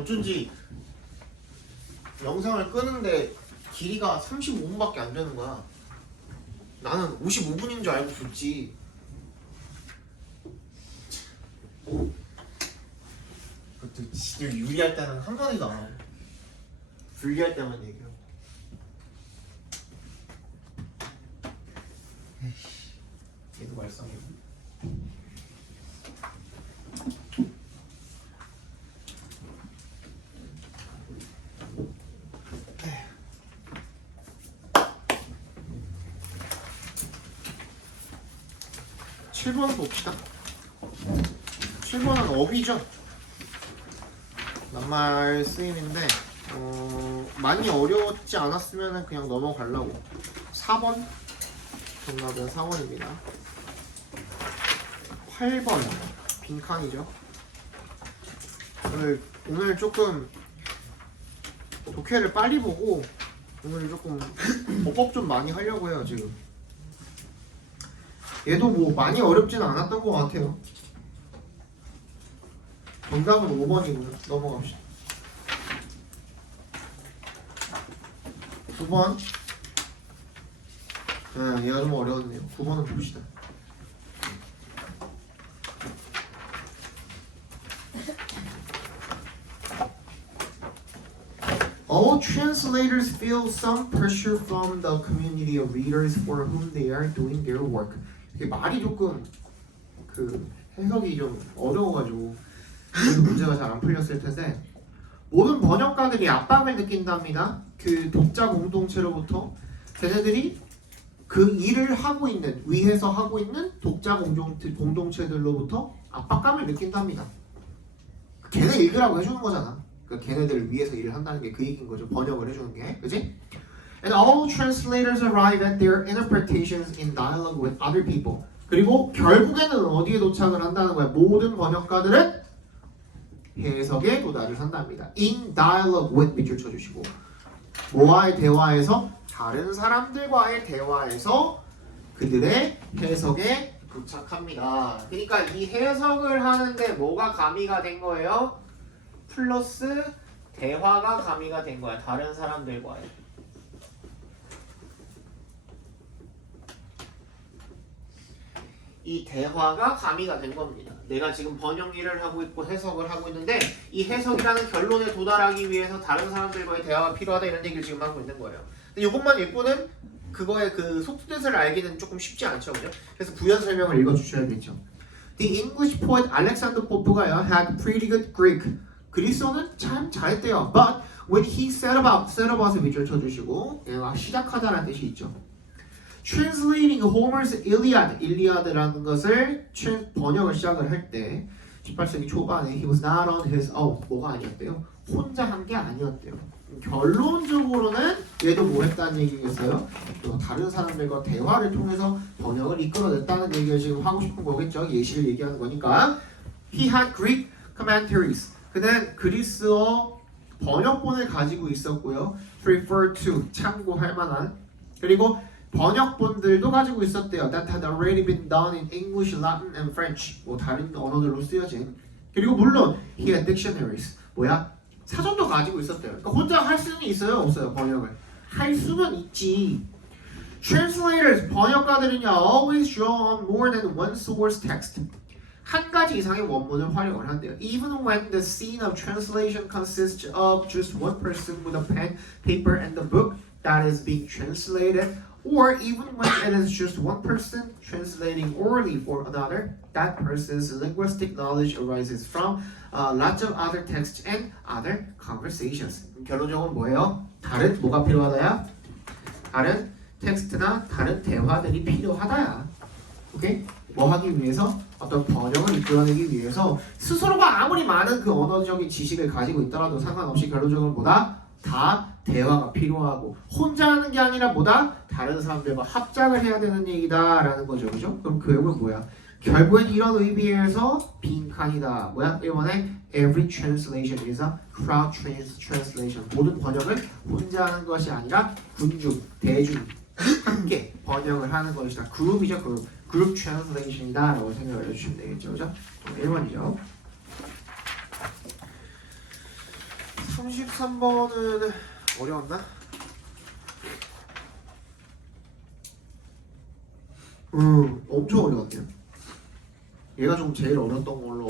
어쩐지 영상을 끄는데 길이가 35분밖에 안 되는 거야. 나는 55분인 줄 알고 줬지. 그것도 지들 유리할 때는 한 마디도 안 하고 불리할 때만 얘기하고. 얘도 말썽이고. 칠 번 봅시다. 7번은 어휘죠. 낱말 쓰임인데 많이 어려웠지 않았으면 그냥 넘어가려고. 4번 정답은 4번입니다. 8번 빈칸이죠. 오늘 조금 독해를 빨리 보고 오늘 조금 어법 좀 많이 하려고 해요. 지금 얘도 뭐 많이 어렵지는 않았던 것 같아요. 정답은 5번이고요. 넘어갑시다. 9번. 얘가 좀 어려웠네요. 9번은 봅시다. All translators feel some pressure from the community of readers for whom they are doing their work. 이게 말이 조금 해석이 좀 어려워가지고 그래도 문제가 잘 안 풀렸을 텐데, 모든 번역가들이 압박을 느낀답니다. 그 독자 공동체로부터 걔네들이 그 일을 하고 있는, 위해서 하고 있는 독자 공동체들로부터 압박감을 느낀답니다. 걔네 읽으라고 해주는 거잖아. 그러니까 걔네들을 위해서 일을 한다는 게 그 얘기인 거죠. 번역을 해주는 게, 그지? And all translators arrive at their interpretations in dialogue with other people. 그리고 결국에는 어디에 도착을 한다는 거야? 모든 번역가들은 해석에 도달을 한답니다. In dialogue with 밑줄 쳐주시고, 뭐와의 대화에서? 다른 사람들과의 대화에서 그들의 해석에 도착합니다. 그러니까 이 해석을 하는데 뭐가 가미가 된 거예요? 플러스 대화가 가미가 된 거야. 다른 사람들과의. 이 대화가 가미가 된 겁니다. 내가 지금 번역 일을 하고 있고 해석을 하고 있는데 이 해석이라는 결론에 도달하기 위해서 다른 사람들과의 대화가 필요하다, 이런 얘기를 지금 하고 있는 거예요. 근데 이것만 읽고는 그거의 그 속뜻을 알기는 조금 쉽지 않죠, 그죠? 그래서 부연 설명을 읽어주셔야겠죠. The English poet Alexander Pope가요 had pretty good Greek. 그리스어는 참 잘했대요. But when he set about을 밑줄 쳐주시고, 시작하다라는 뜻이 있죠. Translating Homer's Iliad라는 것을 번역을 시작을 할 때 18세기 초반에 he was not on his own. 뭐가 아니었대요? 혼자 한 게 아니었대요. 결론적으로는 얘도 뭐 했다는 얘기겠어요? 또 다른 사람들과 대화를 통해서 번역을 이끌어냈다는 얘기를 지금 하고 싶은 거겠죠. 예시를 얘기하는 거니까. He had Greek commentaries. 그는 그리스어 번역본을 가지고 있었고요. Refer to, 참고할 만한. 그리고 번역본들도 가지고 있었대요. That had already been done in English, Latin, and French. 뭐 다른 언어들로 쓰여진. 그리고 물론 he had dictionaries. 뭐야? 사전도 가지고 있었대요. 그러니까 혼자 할 수는 있어요? 없어요? 번역을 할 수는 있지. Translators, 번역가들은요, always draw on more than one source text. 한 가지 이상의 원문을 활용을 한대요. Even when the scene of translation consists of just one person with a pen, paper, and the book that is being translated, or even when it is just one person translating orally for another, that person's linguistic knowledge arises from lots of other texts and other conversations. 결론적으로 뭐예요? 다른 뭐가 필요하다야? 다른 텍스트나 다른 대화들이 필요하다야. 오케이? 뭐 하기 위해서? 어떤 번역을 이끌어내기 위해서 스스로가 아무리 많은 그 언어적인 지식을 가지고 있더라도 상관없이 결론적으로 뭐다? 다 대화가 필요하고 혼자 하는 게 아니라 뭐다? 다른 사람들과 합작을 해야 되는 얘기다 라는 거죠. 그죠? 그럼 그 결국은 뭐야? 결국엔 이런 의미에서 빈칸이다. 뭐야? 1번에 Every translation is a crowd translation. 모든 번역을 혼자 하는 것이 아니라 군중, 대중, 함께 번역을 하는 것이다. 그룹이죠. 그룹 translation이다 라고 생각을 해주시면 되겠죠. 그죠? 1번이죠. 33번은 어려웠나? 엄청 어려웠네요. 얘가 좀 제일 어려웠던 걸로.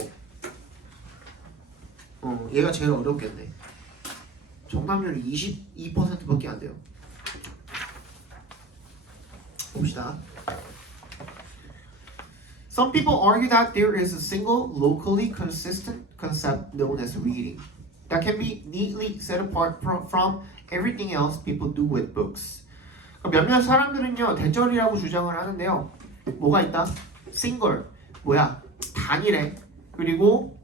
얘가 제일 어렵겠네. 정답률이 22%밖에 안 돼요. 봅시다. Some people argue that there is a single locally consistent concept known as reading that can be neatly set apart from everything else people do with books. 몇몇 사람들은요 대절이라고 주장을 하는데요. 뭐가 있다? single 뭐야? 단일해. 그리고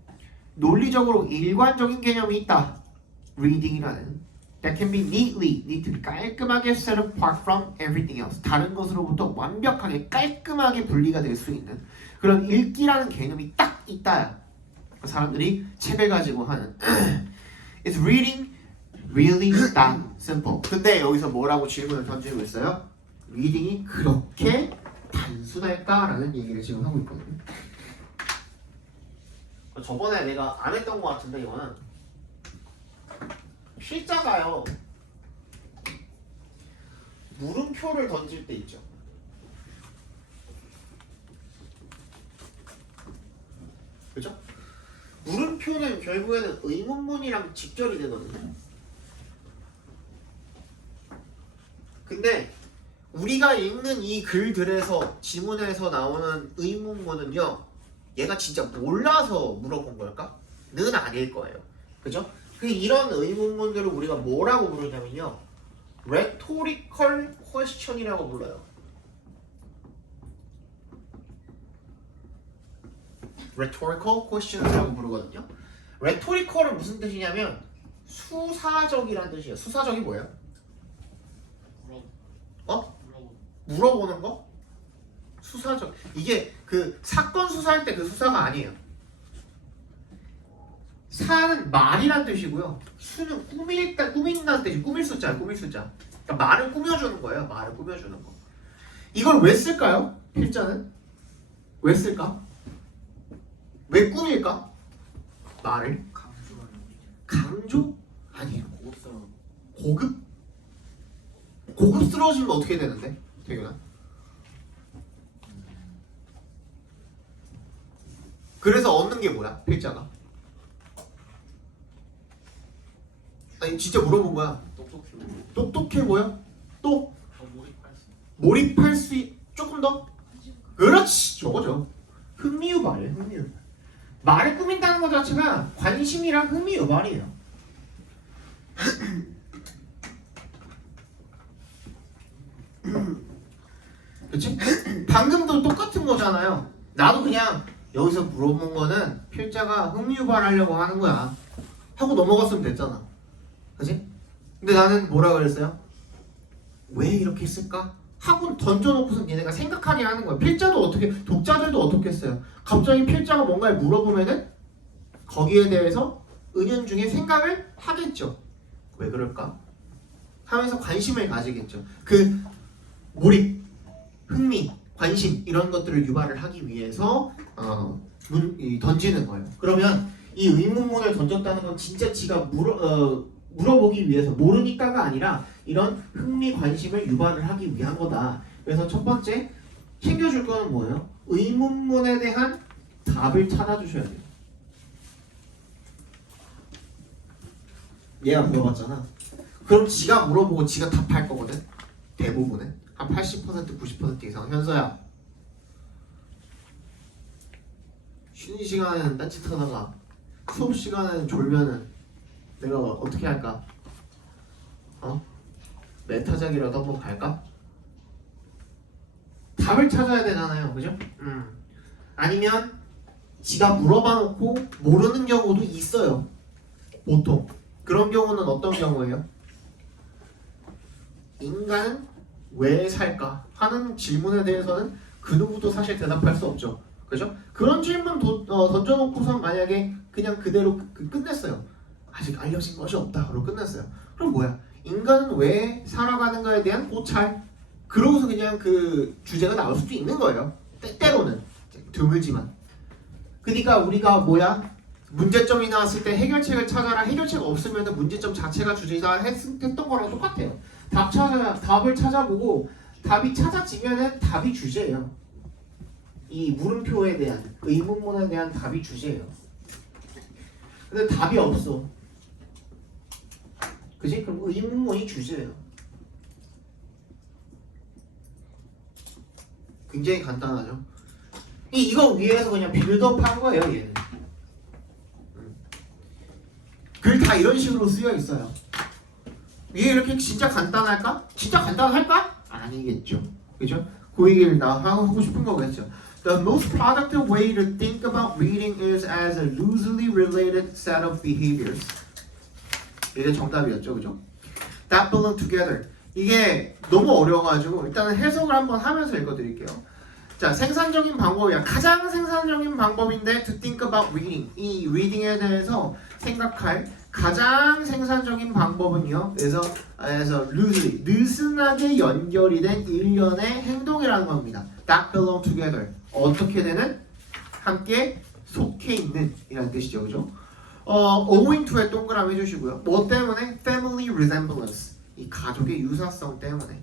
논리적으로 일관적인 개념이 있다. reading이라는 that can be neatly 깔끔하게 set apart from everything else. 다른 것으로부터 완벽하게 깔끔하게 분리가 될 수 있는 그런 읽기라는 개념이 딱 있다. 사람들이 책을 가지고 하는 Is reading really that simple? 근데 여기서 뭐라고 질문을 던지고 있어요? reading이 그렇게 단순할까라는 얘기를 지금 하고 있거든요. 저번에 내가 안 했던 것 같은데 이거는 필자가요 물음표를 던질 때 있죠. 그죠? 물음표는 결국에는 의문문이랑 직결이 되거든요. 근데 우리가 읽는 이 글들에서 지문에서 나오는 의문문은요 얘가 진짜 몰라서 물어본 걸까? 는 아닐 거예요. 그죠? 이런 의문문들을 우리가 뭐라고 부르냐면요 rhetorical question이라고 불러요. rhetorical questions라고 부르거든요. rhetorical은 무슨 뜻이냐면 수사적이라는 뜻이에요. 수사적이 뭐예요? 물어보는 거? 수사적. 이게 그 사건 수사할 때 그 수사가 아니에요. 사는 말이란 뜻이고요. 수는 꾸민다는 뜻이 꾸밀 숫자예요. 꾸밀 숫자. 그러니까 말을 꾸며주는 거예요. 말을 꾸며주는 거. 이걸 왜 쓸까요? 필자는? 왜 쓸까? 왜 꾸밀까? 말을? 강조? 아니에요. 고급? 고급스러워지면 어떻게 되는데? 태균아? 그래서 얻는 게 뭐야? 필자가? 아니 진짜 물어본 거야. 똑똑해 보여? 또? 몰입할 수 조금 더? 그렇지! 저거죠. 흥미유발이에요. 흥미유발. 말을 꾸민다는 것 자체가 관심이랑 흥미유발이에요. 그치? 방금도 똑같은 거잖아요. 나도 그냥 여기서 물어본 거는 필자가 흥미유발하려고 하는 거야 하고 넘어갔으면 됐잖아. 그치? 근데 나는 뭐라 그랬어요? 왜 이렇게 했을까? 하고 던져놓고선 얘네가 생각하게 하는 거야. 필자도 어떻게, 독자들도 어떻게 했어요? 갑자기 필자가 뭔가를 물어보면은 거기에 대해서 은연중에 생각을 하겠죠. 왜 그럴까? 하면서 관심을 가지겠죠. 그 몰입, 흥미, 관심 이런 것들을 유발을 하기 위해서 던지는 거예요. 그러면 이 의문문을 던졌다는 건 진짜 지가 물어보기 위해서 모르니까가 아니라 이런 흥미, 관심을 유발을 하기 위한 거다. 그래서 첫 번째 챙겨줄 거는 뭐예요? 의문문에 대한 답을 찾아주셔야 돼요. 얘가 물어봤잖아. 그럼 지가 물어보고 지가 답할 거거든. 대부분은 한 80% 90% 이상. 현서야 쉬는 시간에는 딴짓하다가 수업 시간에는 졸면은 내가 어떻게 할까? 메타작이라도 한번 갈까? 답을 찾아야 되잖아요. 그죠? 아니면 지가 물어봐 놓고 모르는 경우도 있어요. 보통 그런 경우는 어떤 경우예요? 인간은 왜 살까? 하는 질문에 대해서는 그 누구도 사실 대답할 수 없죠. 그죠? 그런 질문 던져놓고선 만약에 그냥 그대로 끝냈어요. 아직 알려진 것이 없다. 그러고 끝냈어요. 그럼 뭐야? 인간은 왜 살아가는가에 대한 고찰. 그러고서 그냥 그 주제가 나올 수도 있는 거예요. 때로는 드물지만. 그러니까 우리가 뭐야? 문제점이 나왔을 때 해결책을 찾아라. 해결책 없으면 문제점 자체가 주제가 했던 거랑 똑같아요. 답을 찾아보고 답이 찾아지면은 답이 주제예요. 이 물음표에 대한 의문문에 대한 답이 주제예요. 근데 답이 없어. 그지? 그럼 의문문이 주제예요. 굉장히 간단하죠. 이거 위에서 그냥 빌드업한 거예요, 얘는. 글 다 이런 식으로 쓰여 있어요. 이게 이렇게 진짜 간단할까? 진짜 간단할까? 아니겠죠. 그죠? 그 얘기를 나 하고 싶은 거겠죠. The most productive way to think about reading is as a loosely related set of behaviors. 이게 정답이었죠, 그죠? That belong together. 이게 너무 어려워가지고 일단은 해석을 한번 하면서 읽어드릴게요. 자, 생산적인 방법이야. 가장 생산적인 방법인데 to think about reading. 이 reading에 대해서 생각할 가장 생산적인 방법은요. 그래서 loosely, 느슨하게 연결이 된 일련의 행동이라는 겁니다. That belong together. 어떻게 되는? 함께 속해 있는 이라는 뜻이죠. 그죠? owing to에 동그라미 해주시고요. 뭐 때문에? Family resemblance. 이 가족의 유사성 때문에.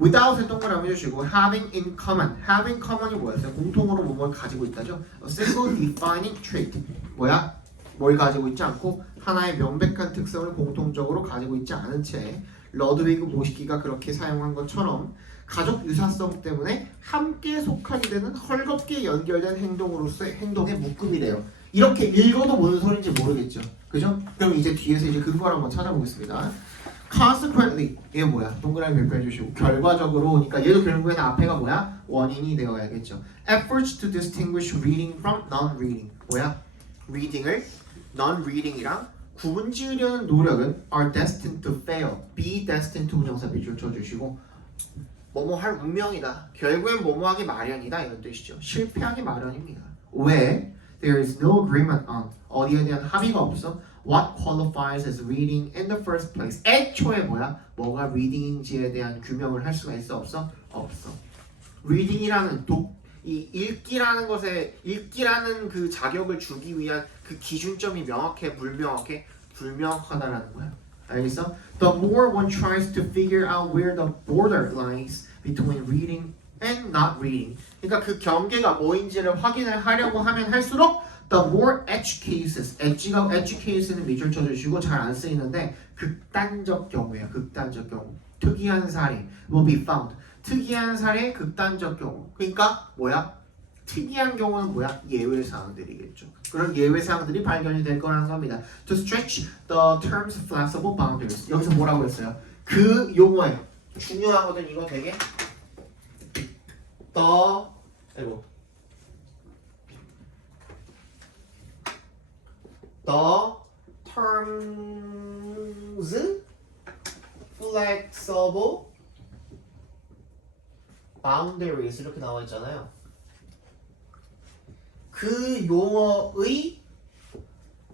without에 동그라미 해주시고 having in common. having common이 뭐였어요? 공통으로 뭘 가지고 있다죠? A single defining trait. 뭐야? 뭘 가지고 있지 않고 하나의 명백한 특성을 공통적으로 가지고 있지 않은 채 러드위그 모시기가 그렇게 사용한 것처럼 가족 유사성 때문에 함께 속하게 되는 헐겁게 연결된 행동으로서의 행동의 묶음이래요. 이렇게 읽어도 무슨 소리인지 모르겠죠. 그죠? 그럼 이제 뒤에서 이제 근거를 한번 찾아보겠습니다. Consequently, 얘 뭐야? 동그라미 별표 해주시고 결과적으로, 그러니까 얘도 결국에는 앞에가 뭐야? 원인이 되어야겠죠. Efforts to distinguish reading from non-reading. 뭐야? reading을 non-reading이랑 구분 지으려는 노력은 are destined to fail. be destined to 부정사 밑줄 쳐주시고 뭐뭐 할 운명이다. 결국엔 뭐뭐 하기 마련이다. 이런 뜻이죠. 실패하기 마련입니다. 왜? There is no agreement on. 어디에 대한 합의가 없어. What qualifies as reading in the first place. 애초에 뭐야? 뭐가 reading인지에 대한 규명을 할 수가 있어? 없어? 없어. reading이라는 이 읽기라는 그 자격을 주기 위한 그 기준점이 명확해? 불명확해? 불명확하다라는 거야. 알겠어? The more one tries to figure out where the border lies between reading and not reading. 그러니까 그 경계가 뭐인지를 확인을 하려고 하면 할수록 the more edge cases. edge case는 밑줄 쳐주시고 잘 안 쓰이는데 극단적 경우야. 극단적 경우. 특이한 사례 will be found. 특이한 사례, 극단적 경우. 그러니까 뭐야? 특이한 경우는 뭐야? 예외 사항들이겠죠. 그런 예외 사항들이 발견이 될 거라는 겁니다. To stretch the term's flexible boundaries. 여기서 뭐라고 했어요? 그 용어예요. 중요하거든 이거 되게. The terms flexible boundaries 이렇게 나와 있잖아요. 그 용어의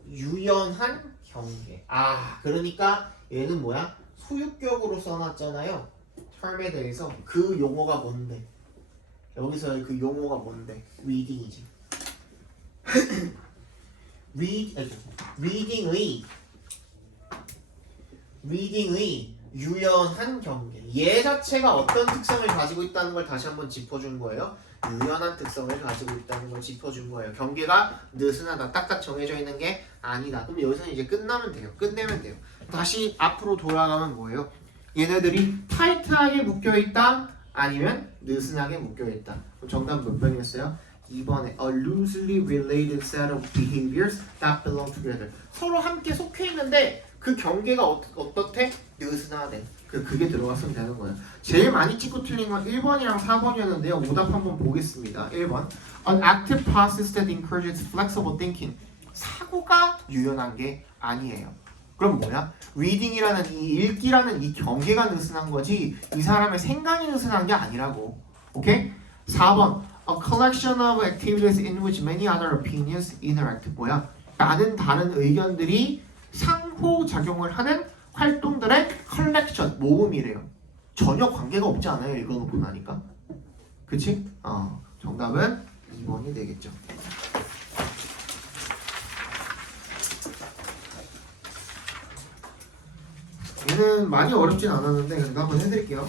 유연한 경계. 그러니까 얘는 뭐야? 소유격으로 써놨잖아요. term에 대해서 그 용어가 뭔데? 여기서 그 용어가 뭔데? reading이지. reading의 유연한 경계. 얘 자체가 어떤 특성을 가지고 있다는 걸 다시 한번 짚어준 거예요. 유연한 특성을 가지고 있다는 걸 짚어준 거예요. 경계가 느슨하다, 딱딱 정해져 있는 게 아니다. 그럼 여기서는 이제 끝내면 돼요. 다시 앞으로 돌아가면 뭐예요? 얘네들이 타이트하게 묶여있다, 아니면 느슨하게 묶여있다. 그럼 정답 몇 번이었어요? 2번에 a loosely related set of behaviors that belong together. 서로 함께 속해 있는데 그 경계가 어떻대? 느슨하대. 그게 들어갔으면 되는 거예요. 제일 많이 찍고 틀린 건 1번이랑 4번이었는데요. 오답 한번 보겠습니다. 1번. An active process that encourages flexible thinking. 사고가 유연한 게 아니에요. 그럼 뭐야? reading이라는 이 읽기라는 이 경계가 느슨한 거지 이 사람의 생각이 느슨한 게 아니라고. 오케이? 4번. A collection of activities in which many other opinions interact. 뭐야? 많은 다른 의견들이 상호작용을 하는 활동들의 컬렉션, 모음이래요. 전혀 관계가 없지 않아요? 읽어놓고 나니까. 그치? 정답은 2번이 되겠죠. 얘는 많이 어렵진 않았는데 그래도 한번 해드릴게요.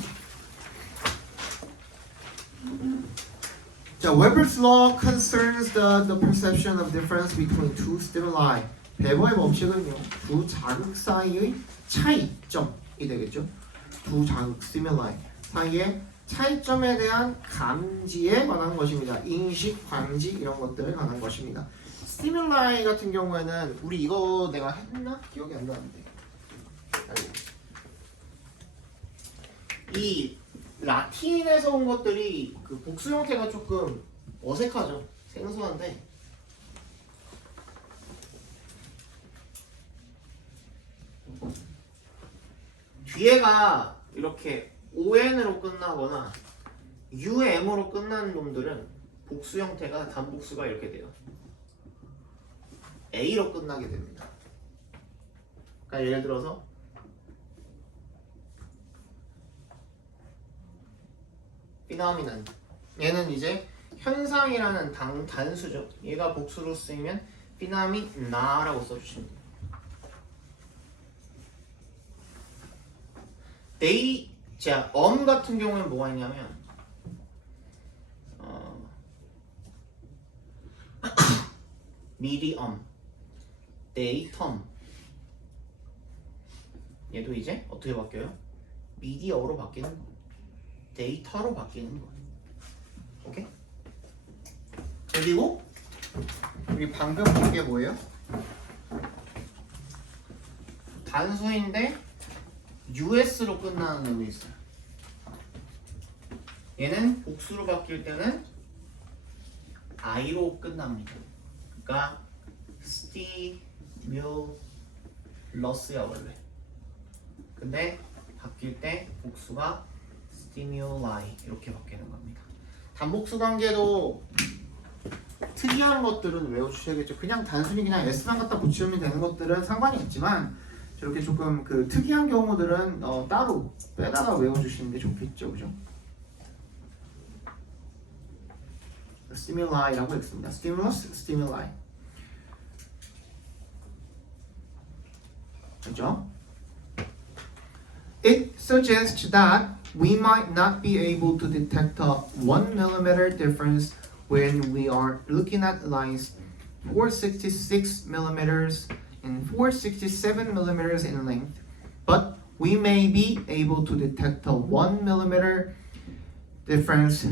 자, Weber's law concerns the perception of difference between two stimuli. 베버의 법칙은요, 두 자극 사이의 차이점이 되겠죠. 두 자극 stimuli 사이의 차이점에 대한 감지에 관한 것입니다. 인식, 감지 이런 것들에 관한 것입니다. stimuli 같은 경우에는 우리 이거 내가 했나? 기억이 안 나는데. 이 라틴에서 온 것들이 그 복수 형태가 조금 어색하죠. 생소한데 뒤에가 이렇게 on으로 끝나거나 um으로 끝나는 놈들은 복수 형태가 단복수가 이렇게 돼요. a로 끝나게 됩니다. 그러니까 예를 들어서 피노미넌, 얘는 이제 현상이라는 단수죠. 얘가 복수로 쓰이면 피노미나라고 써주시면 돼요. 자, 같은 경우는 뭐가 있냐면 medium, datum. 얘도 이제 어떻게 바뀌어요? 미디어로 바뀌는 거, 데이터로 바뀌는 거. 오케이? 그리고 우리 방금 본 게 뭐예요? 단수인데 US로 끝나는 놈이 있어요. 얘는 복수로 바뀔 때는 I로 끝납니다. 그러니까 스티뮬러스야 원래. 근데 바뀔 때 복수가 stimuli 이렇게 바뀌는 겁니다. 단복수 관계도 특이한 것들은 외워주셔야겠죠. 그냥 단순히 그냥 S만 갖다 붙이면 되는 것들은 상관이 없지만 저렇게 조금 그 특이한 경우들은 따로 빼다가 외워주시는 게 좋겠죠, 그죠? stimuli,라고 읽습니다. stimulus, stimuli. 그죠? It suggests that we might not be able to detect a 1 millimeter difference when we are looking at lines 466 millimeters and 467 millimeters in length, but we may be able to detect a 1 millimeter difference.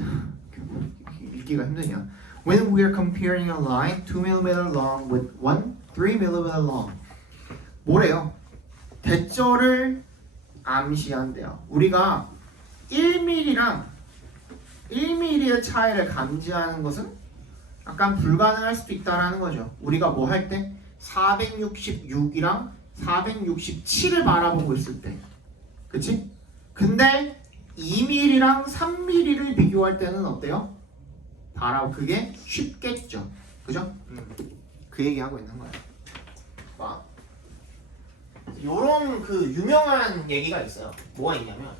읽기가 힘드냐? When we are comparing a line 2 millimeter long with one 3 millimeter long. 뭐래요? 대절을 암시한대요. 우리가 1mm랑 1mm의 차이를 감지하는 것은 약간 불가능할 수도 있다라는 거죠. 우리가 뭐 할 때? 466이랑 467을 바라보고 있을 때. 그치? 근데 2mm랑 3mm를 비교할 때는 어때요? 그게 쉽겠죠. 그죠? 그 얘기하고 있는 거예요. 와. 요런 그 유명한 얘기가 있어요. 뭐가 있냐면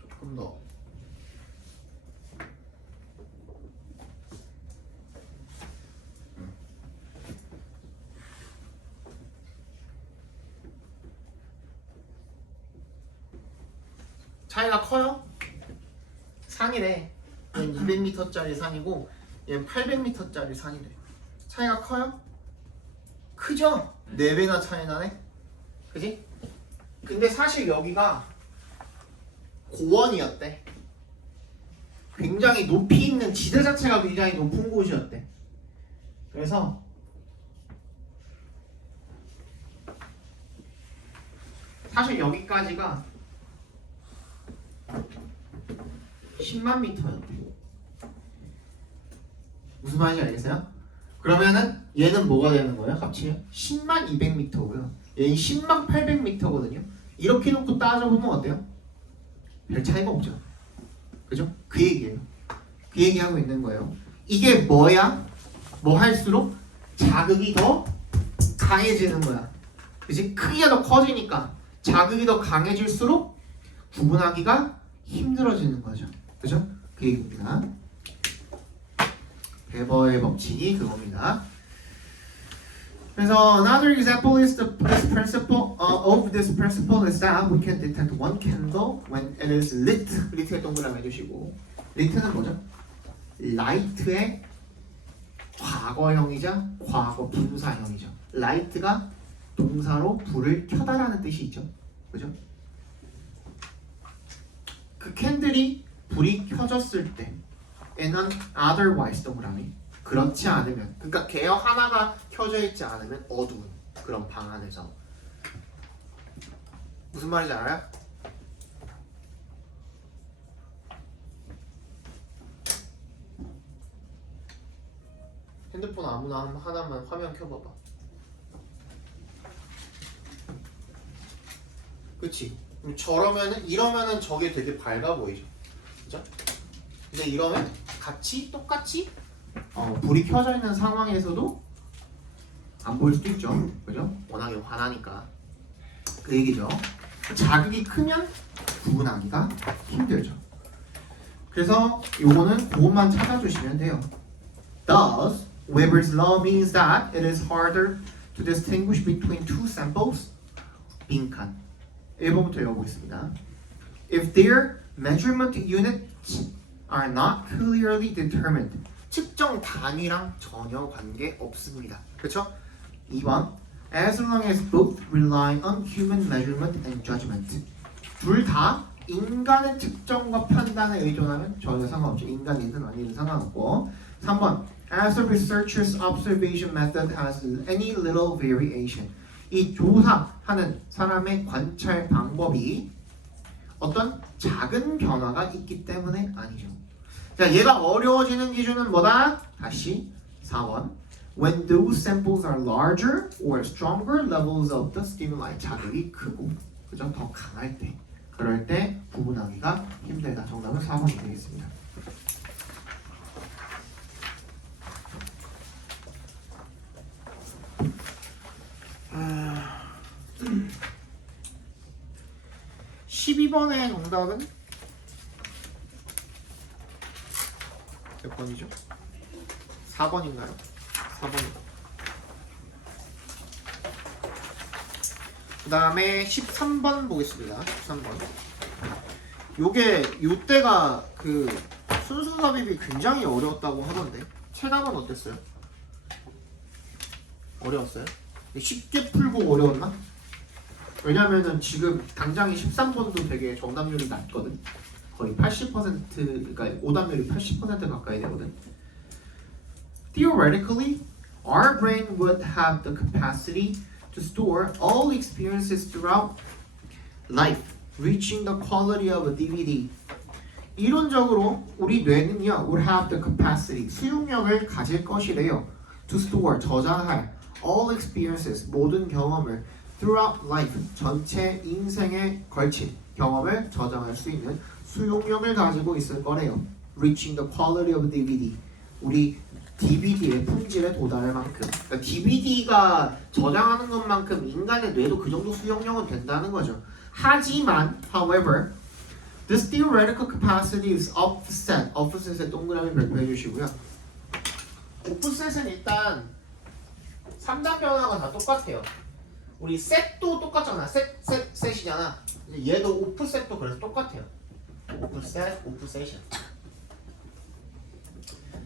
조금 더 차이가 커요? 산이래. 얘는 200m짜리 산이고 얘는 800m짜리 산이래. 차이가 커요? 크죠? 4배나 차이 나네? 그지? 근데 사실 여기가 고원이었대. 굉장히 높이 있는 지대 자체가 굉장히 높은 곳이었대. 그래서 사실 여기까지가 10만 미터였대. 무슨 말인지 알겠어요? 그러면은 얘는 뭐가 되는 거예요? 값이 10만 200m고요. 얘는 10만 800m거든요. 이렇게 놓고 따져보면 어때요? 별 차이가 없죠. 그죠? 그 얘기예요. 그 얘기하고 있는 거예요. 이게 뭐야? 뭐 할수록 자극이 더 강해지는 거야. 그치? 크기가 더 커지니까 자극이 더 강해질수록 구분하기가 힘들어지는 거죠. 그죠? 그 얘기입니다. 베버의 법칙이 그겁니다. 그래서 another example is this principle of this principle is that we can detect one candle when it is lit. lit의 동그라미 해주시고 lit는 뭐죠? light의 과거형이자 과거 분사형이죠. light가 동사로 불을 켜다라는 뜻이 있죠. 그죠? 그 캔들이 불이 켜졌을 때 얘는 otherwise 동그라미 그렇지 않으면 그러니까 개요 하나가 켜져 있지 않으면 어두운 그런 방 안에서 무슨 말인지 알아요? 핸드폰 아무나 하나만 화면 켜봐봐. 그치? 저러면은 이러면은 저게 되게 밝아 보이죠. 그죠? 근데 이러면 똑같이 불이 켜져 있는 상황에서도 안 보일 수도 있죠. 그죠? 워낙에 환하니까. 그 얘기죠. 자극이 크면 구분하기가 힘들죠. 그래서 요거는 그것만 찾아주시면 돼요. Thus, Weber's law means that it is harder to distinguish between two samples. 빈칸. 1번부터 읽어보겠습니다. If their measurement units are not clearly determined. 측정 단위랑 전혀 관계 없습니다. 그렇죠? 2번. As long as both rely on human measurement and judgment. 둘 다 인간의 측정과 판단에 의존하면 전혀 상관없죠. 인간이든 아니든 상관없고. 3번. As the researcher's observation method has any little variation. 이 조사하는 사람의 관찰 방법이 어떤 작은 변화가 있기 때문에 아니죠. 자, 얘가 어려워지는 기준은 뭐다? 다시 4번. When those samples are larger or stronger levels of the stimuli. 자극이 크고, 그죠? 더 강할 때. 그럴 때 구분하기가 힘들다. 정답은 4번이 되겠습니다. 아... 12번의 정답은 몇 번이죠? 4번인가요? 4번이요. 그 다음에 13번 보겠습니다. 13번. 요때가 그 순수 삽입이 굉장히 어려웠다고 하던데 체감은 어땠어요? 어려웠어요? 쉽게 풀고 어려웠나? 왜냐면은 지금 당장이 13번도 되게 정답률이 낮거든. 거의 80% 그러니까 오답률이 80% 가까이 되거든. Theoretically, our brain would have the capacity to store all experiences throughout life, reaching the quality of a DVD. 이론적으로 우리 뇌는요, would have the capacity, 수용력을 가질 것이래요. To store, 저장할 all experiences, 모든 경험을 throughout life, 전체 인생에 걸친 경험을 저장할 수 있는 수용력을 가지고 있을 거래요. Reaching the quality of DVD. 우리 DVD의 품질에 도달할 만큼. 그러니까 DVD가 저장하는 것만큼 인간의 뇌도 그 정도 수용력은 된다는 거죠. 하지만, however, this theoretical capacity is offset. offset의 동그라미 발표해 주시고요. offset은 일단 3단 변화가 다 똑같아요. 우리 set도 똑같잖아. set이잖아. 얘도 offset도 그래서 똑같아요. offset이야.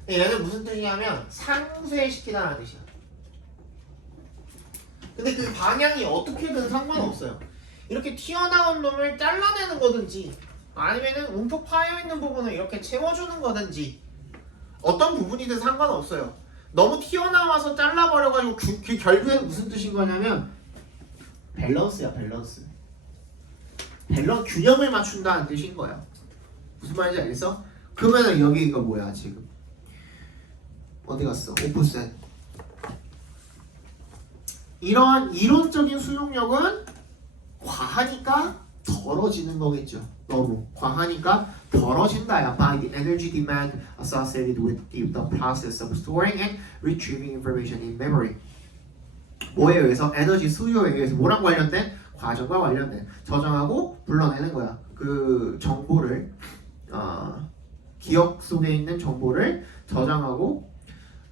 얘는 무슨 뜻이냐면 상쇄시키다라는 뜻이야. 근데 그 방향이 어떻게든 상관없어요. 이렇게 튀어나온 놈을 잘라내는 거든지 아니면은 움푹 파여있는 부분을 이렇게 채워주는 거든지 어떤 부분이든 상관없어요. 너무 튀어나와서 잘라버려가지고 결국에 무슨 뜻인 거냐면 밸런스야, 밸런스. 균형을 맞춘다는 뜻인 거야. 무슨 말인지 알겠어? 그러면은 여기가 뭐야 지금? 어디 갔어? 오프셋. 이런 이론적인 수용력은 과하니까 덜어지는 거겠죠. 너무 과하니까 덜어진다야. By the energy demand associated with the process of storing and retrieving information in memory. 뭐에 의해서? 에너지 수요에 의해서 뭐랑 관련된? 과정과 관련된 저장하고 불러내는 거야. 그 정보를 기억 속에 있는 정보를 저장하고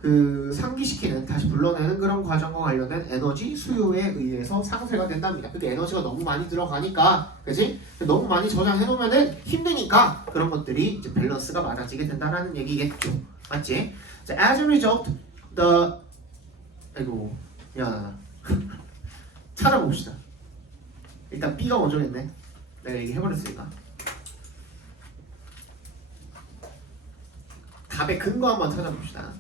그 상기시키는 다시 불러내는 그런 과정과 관련된 에너지 수요에 의해서 상쇄가 된답니다. 그게 에너지가 너무 많이 들어가니까, 그렇지? 너무 많이 저장해 놓으면은 힘드니까 그런 것들이 이제 밸런스가 맞아지게 된다라는 얘기겠죠. 맞지? 자, as a result, the 아이고 미안하다. 찾아봅시다. 일단 B가 먼저겠네. 내가 얘기해버렸으니까. 답의 근거 한번 찾아봅시다.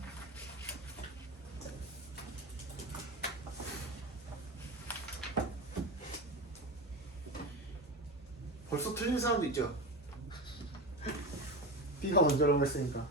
벌써 틀린 사람도 있죠. B가 먼저라고 했으니까.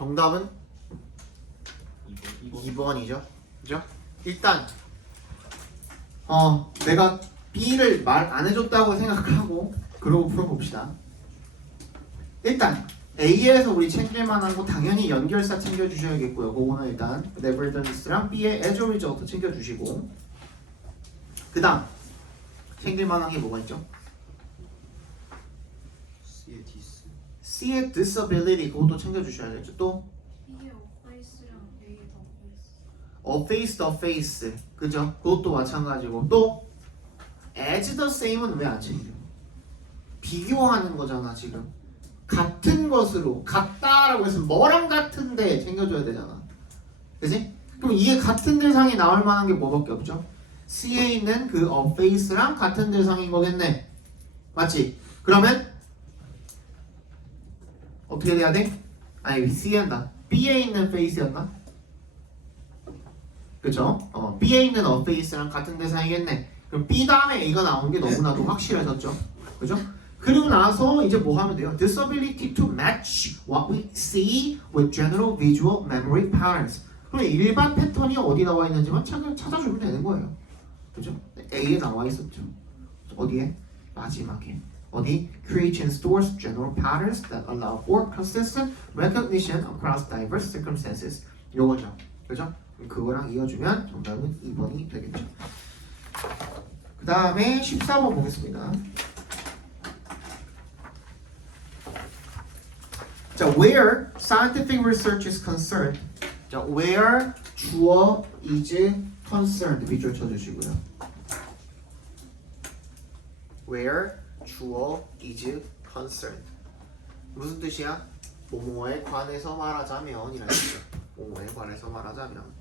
정답은 2번이죠. 그죠? 일단 내가 B를 말 안 해줬다고 생각하고 그러고 풀어봅시다. 일단 A에서 우리 챙길 만한 거 당연히 연결사 챙겨주셔야겠고요. 그거는 일단 nevertheless랑 B의 as a result 챙겨주시고, 그 다음 챙길 만한 게 뭐가 있죠? C의 disability 그것도 챙겨주셔야겠죠. 또 B의 어페이스랑 A의 더페이스. a face the face, 그죠? 그것도 마찬가지고, 또 as the same은 왜 안 챙겨? 비교하는 거잖아. 지금 같은 것으로 같다라고 해서 뭐랑 같은데 챙겨줘야 되잖아. 그지? 그럼 이게 같은 대상이 나올 만한 게 뭐밖에 없죠? C에 있는 그 a face랑 같은 대상인 거겠네. 맞지? 그러면 어떻게 돼야 돼? 아니 C에 한다. B에 있는 face였나? 그쵸? B에 있는 a face랑 같은 대상이겠네. 그럼 B 다음에 A가 나오는 게 너무나도 확실해졌죠. 그죠? 그리고 나서 이제 뭐 하면 돼요? Disability to match what we see with general visual memory patterns. 그럼 일반 패턴이 어디 나와 있는지만 찾아주면 되는 거예요. 그죠? A에 나와 있었죠. 어디에? 마지막에. 어디? Creates and stores general patterns that allow for consistent recognition across diverse circumstances. 요거죠. 그죠? 그거랑 이어주면 정답은 2번이 되겠죠. 그 다음에 14번 보겠습니다. 자, where scientific research is concerned. 자, where 주어 is concerned 밑줄 쳐주시고요. where 주어 is concerned. 무슨 뜻이야? 뭐뭐에 관해서 말하자면 이라는 뜻이죠. 뭐뭐에 관해서 말하자면.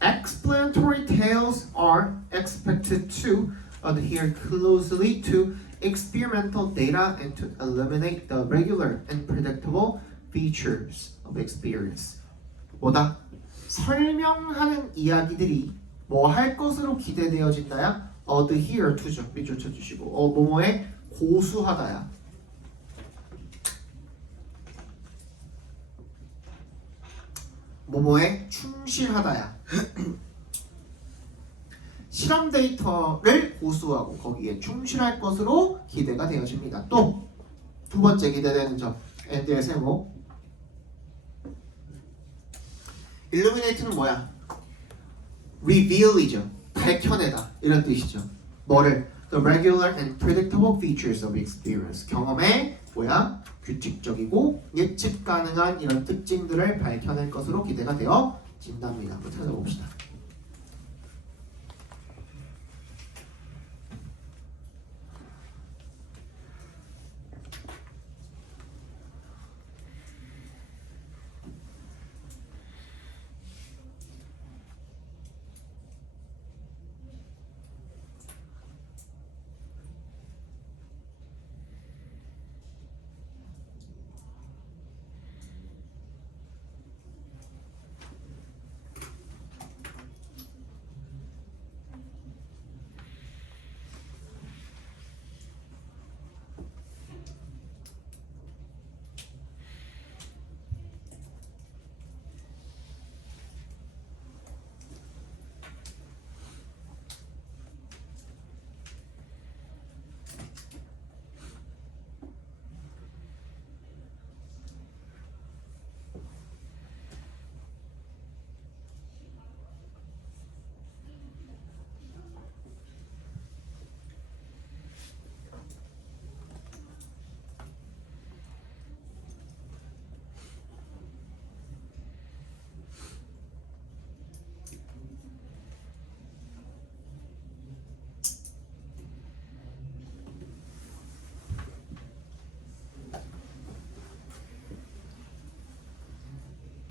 Explanatory tales are expected to adhere closely to experimental data and to eliminate the regular and predictable features of experience. 뭐다? 설명하는 이야기들이 뭐 할 것으로 기대되어진다야? adhere to죠. 밑줄 쳐주시고 뭐뭐에 고수하다야. 뭐뭐에 충실하다야. 실험 데이터를 고수하고 거기에 충실할 것으로 기대가 되어집니다. 또 두 번째 기대되는 점 엔드의 세모. illuminate는 뭐야? reveal이죠. 밝혀내다 이런 뜻이죠. 뭐를? The regular and predictable features of experience. 경험의 뭐야? 규칙적이고 예측 가능한 이런 특징들을 밝혀낼 것으로 기대가 되어진답니다. 한번 찾아봅시다.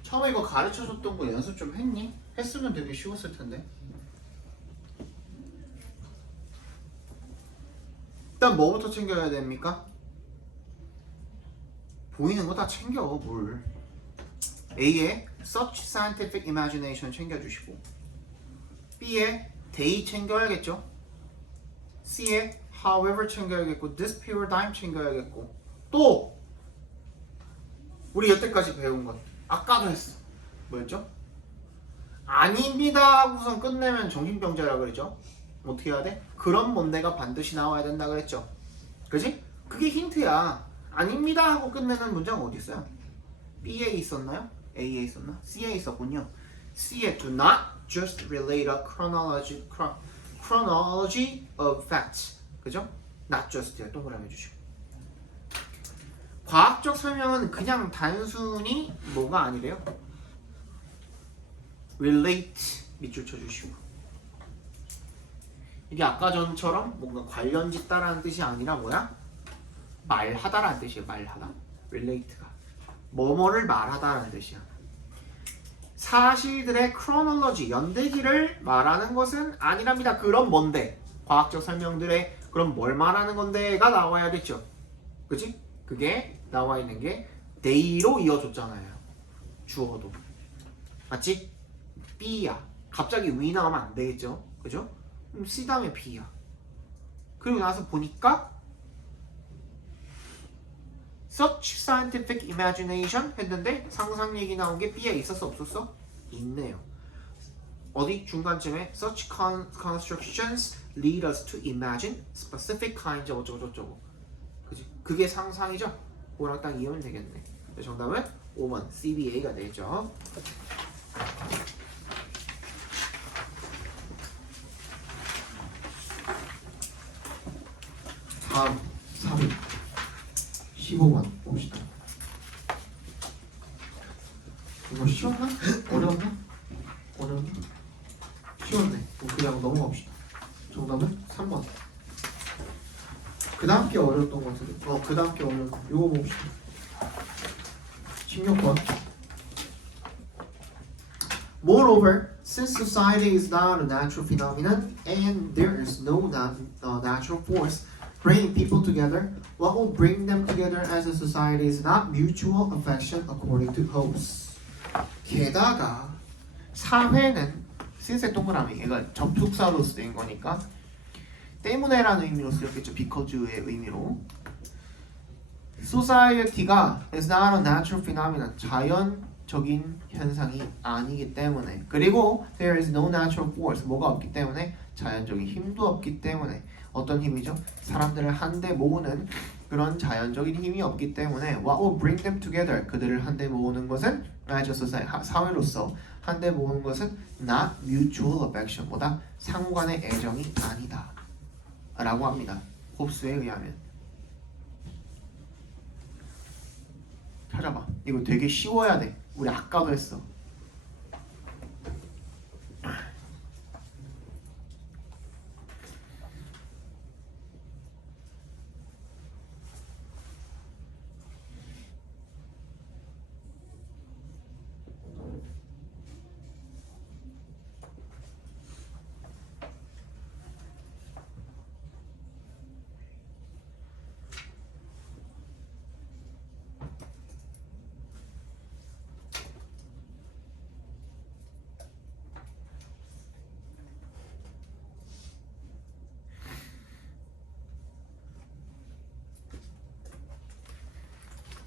처음에 이거 가르쳐줬던 거 연습 좀 했니? 했으면 되게 쉬웠을 텐데. 일단 뭐부터 챙겨야 됩니까? 보이는 거 다 챙겨. 뭘. A에 such scientific imagination 챙겨주시고, B에 they 챙겨야겠죠. C에 however 챙겨야겠고, this paradigm 챙겨야겠고, 또 우리 여태까지 배운 것 아까도 했어. 뭐였죠? 아닙니다 하고선 끝내면 정신병자라 그랬죠. 어떻게 해야 돼? 그런 뭔데가 반드시 나와야 된다 그랬죠. 그지? 그게 힌트야. 아닙니다 하고 끝내는 문장은 어디 있어요? B에 있었나요? A에 있었나? C에 있었군요. C에 do not just relate a chronology of facts. 그죠? not just요. 동그라미 해주시고. 과학적 설명은 그냥 단순히 뭐가 아니래요. relate 밑줄 쳐주시고. 이게 아까 전처럼 뭔가 관련짓다라는 뜻이 아니라 뭐야? 말하다라는 뜻이에요. 말하다. relate가 뭐뭐를 말하다라는 뜻이야. 사실들의 chronology 연대기를 말하는 것은 아니랍니다. 그럼 뭔데? 과학적 설명들의 그럼 뭘 말하는 건데가 나와야겠죠. 그치? 그게 나와 있는 게 they로 이어줬잖아요. 주어도. 맞지? B야. 갑자기 we 나오면 안 되겠죠. 그죠? 그럼 C 다음에 B야. 그리고 나서 보니까 such scientific imagination 했는데 상상 얘기 나온 게 B에 있었어 없었어? 있네요. 어디? 중간쯤에 such constructions lead us to imagine specific kinds of 어쩌고저쩌고. 그지? 그게 상상이죠? 그거랑 딱 이해하면 되겠네. 정답은 5번 CBA가 되죠. 다음 3위 15번 봅시다. 이거 쉬웠나? 어려웠나? 어려웠나? 쉬웠네. 그냥 넘어갑시다. 정답은 3번. 그 다음 게 어려웠던 것 같은데. 그 다음 게 어려웠던 거. 요거 봅시다. 16번. Moreover, since society is not a natural phenomenon and there is no natural force bringing people together, what will bring them together as a society is not mutual affection according to Hobbes. 게다가 사회는 since의 동그라미 얘가 접속사로 쓰인 거니까 때문에라는 의미로 쓰였겠죠. because의 의미로. Society가 is not a natural phenomenon. 자연적인 현상이 아니기 때문에. 그리고 there is no natural force. 뭐가 없기 때문에? 자연적인 힘도 없기 때문에. 어떤 힘이죠? 사람들을 한데 모으는 그런 자연적인 힘이 없기 때문에 what will bring them together? 그들을 한데 모으는 것은 as a society, 사회로서 한데 모으는 것은 not mutual affection. 보다 상호간의 애정이 아니다 라고 합니다. 홉스에 의하면. 찾아봐. 이거 되게 쉬워야 돼. 우리 아까도 했어.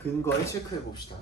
근거에 체크해 봅시다.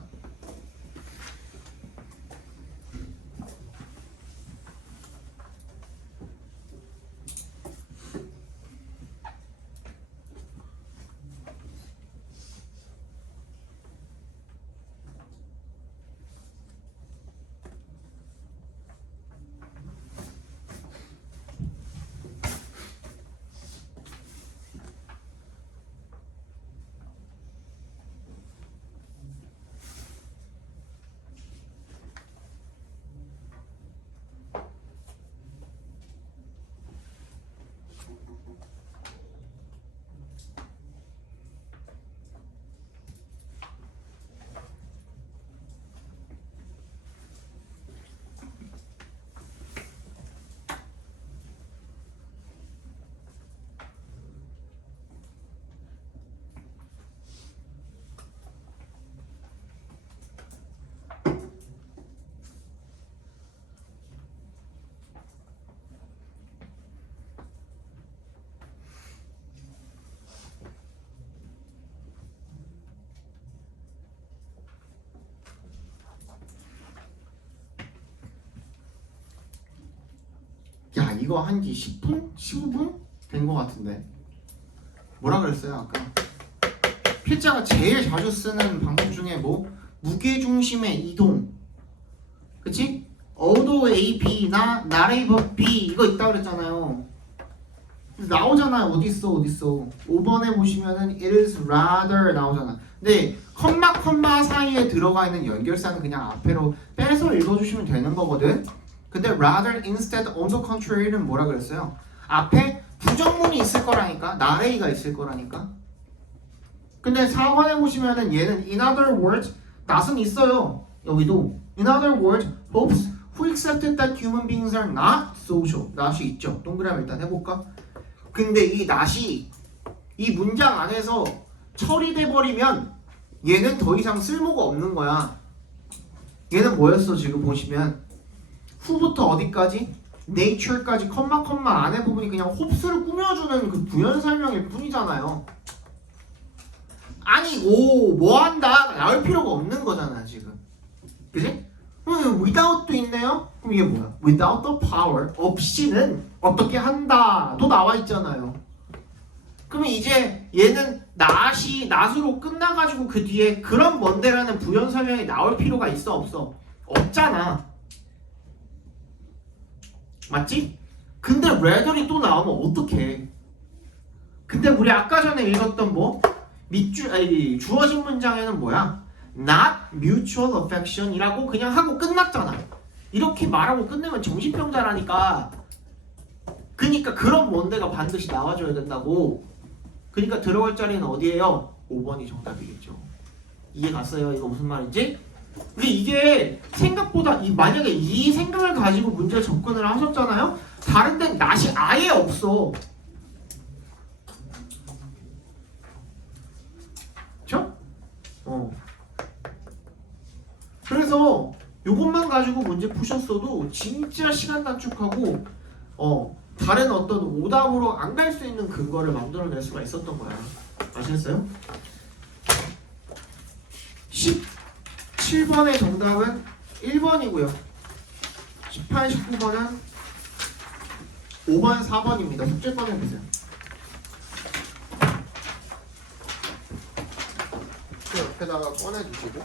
야 이거 한지 10분? 15분? 된 것 같은데 뭐라 그랬어요 아까? 필자가 제일 자주 쓰는 방법 중에 뭐? 무게중심의 이동 그치? although A, B나 not A but B 이거 있다 그랬잖아요. 나오잖아요. 어딨어 5번에 보시면은 it is rather 나오잖아. 근데 컴마 사이에 들어가 있는 연결사는 그냥 앞으로 빼서 읽어주시면 되는 거거든. 근데 rather, instead, on the contrary는 뭐라 그랬어요? 앞에 부정문이 있을 거라니까. not A가 있을 거라니까. 근데 4번에 보시면은 얘는 in other words not은 있어요. 여기도 in other words Hobbes who accepted that human beings are not social not이 있죠. 동그라미 일단 해볼까? 근데 이 not이 이 문장 안에서 처리돼 버리면 얘는 더 이상 쓸모가 없는 거야. 얘는 뭐였어? 지금 보시면 후부터 어디까지? nature까지 컴마 안에 부분이 그냥 홉스를 꾸며주는 그 부연 설명일 뿐이잖아요. 아니 뭐한다 나올 필요가 없는 거잖아 지금. 그지? without도 있네요? 그럼 이게 뭐야? Without the power, 없이는 어떻게 한다도 나와 있잖아요. 그러면 이제 얘는 낫으로 끝나가지고 그 뒤에 그런 뭔데라는 부연 설명이 나올 필요가 있어 없어? 없잖아. 맞지? 근데 rather이 또 나오면 어떡해? 근데 우리 아까 전에 읽었던 뭐 주어진 문장에는 뭐야? Not mutual affection이라고 그냥 하고 끝났잖아. 이렇게 말하고 끝내면 정신병자라니까. 그러니까 그런 뭔데가 반드시 나와줘야 된다고. 그러니까 들어갈 자리는 어디예요? 5번이 정답이겠죠. 이해 갔어요? 이거 무슨 말인지? 근데 이게 생각보다 만약에 이 생각을 가지고 문제 접근을 하셨잖아요? 다른 데는 낫이 아예 없어. 그쵸? 그래서 요것만 가지고 문제 푸셨어도 진짜 시간 단축하고 다른 어떤 오답으로 안 갈 수 있는 근거를 만들어낼 수가 있었던 거야. 아시겠어요? 17번의 정답은 1번이고요. 18, 19번은 5번, 4번입니다. 숙제권 해보세요. 옆에다가 꺼내주시고